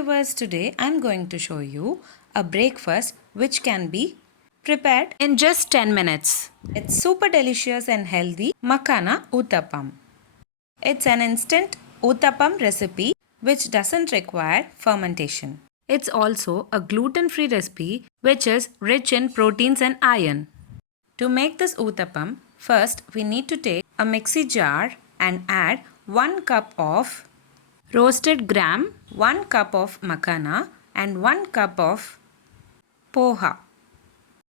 viewers, today I'm going to show you a breakfast which can be prepared in just 10 minutes. It's super delicious and healthy Makhana Uthappam. It's an instant Uthappam recipe which doesn't require fermentation. It's also a gluten-free recipe which is rich in proteins and iron. To make this Uthappam, first we need to take a mixie jar and add 1 cup of roasted gram, 1 cup of makhana and 1 cup of poha.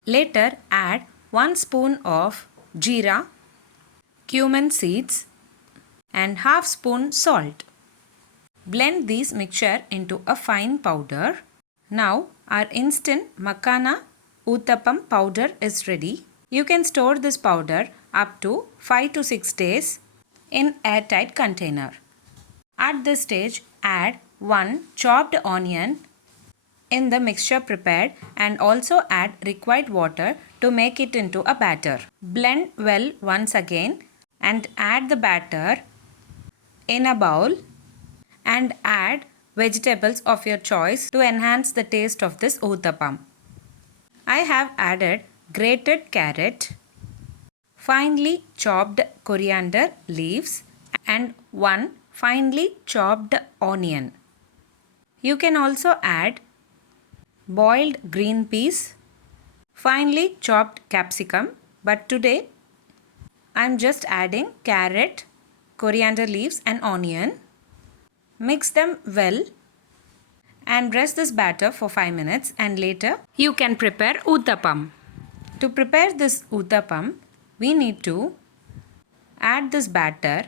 Later add 1 spoon of jeera, cumin seeds and half spoon salt. Blend these mixture into a fine powder. Now our instant makhana Uthappam powder is ready. You can store this powder up to 5 to 6 days in airtight container. At this stage, add 1 chopped onion in the mixture prepared and also add required water to make it into a batter. Blend well once again and add the batter in a bowl and add vegetables of your choice to enhance the taste of this Uthappam. I have added grated carrot, finely chopped coriander leaves and 1 finely chopped onion. You can also add boiled green peas, finely chopped capsicum, but today I am just adding carrot, coriander leaves and onion. Mix them well and rest this batter for 5 minutes and later you can prepare Uthappam. To prepare this Uthappam, we need to add this batter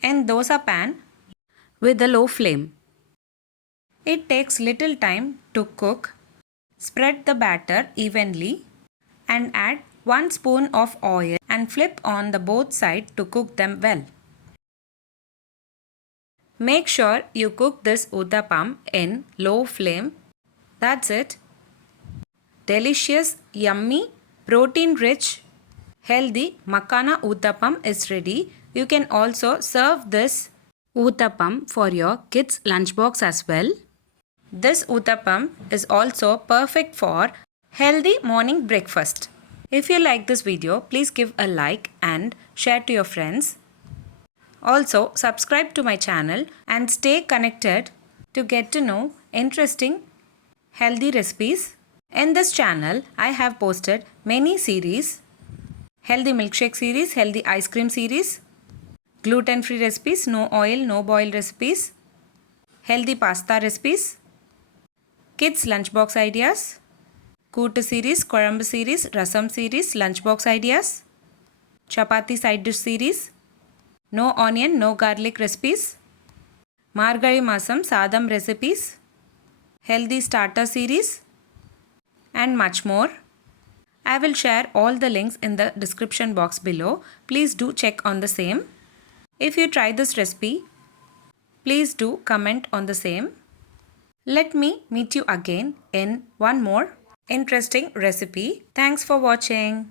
in dosa pan with a low flame. It takes little time to cook. Spread the batter evenly and add 1 spoon of oil and flip on the both sides to cook them well. Make sure you cook this Uthappam in low flame. That's it. Delicious, yummy, protein-rich, healthy Makhana Uthappam is ready. You can also serve this Uthappam for your kids' lunchbox as well. This Uthappam is also perfect for healthy morning breakfast. If you like this video, please give a like and share to your friends. Also, subscribe to my channel and stay connected to get to know interesting healthy recipes. In this channel, I have posted many series: healthy milkshake series, healthy ice cream series, gluten-free recipes, no oil, no boil recipes, healthy pasta recipes, kids lunchbox ideas, Kootu series, Korambu series, Rasam series, lunchbox ideas, chapati side dish series, no onion, no garlic recipes, Margari Masam Sadam recipes, healthy starter series and much more. I will share all the links in the description box below. Please do check on the same. If you try this recipe, please do comment on the same. Let me meet you again in one more interesting recipe. Thanks for watching.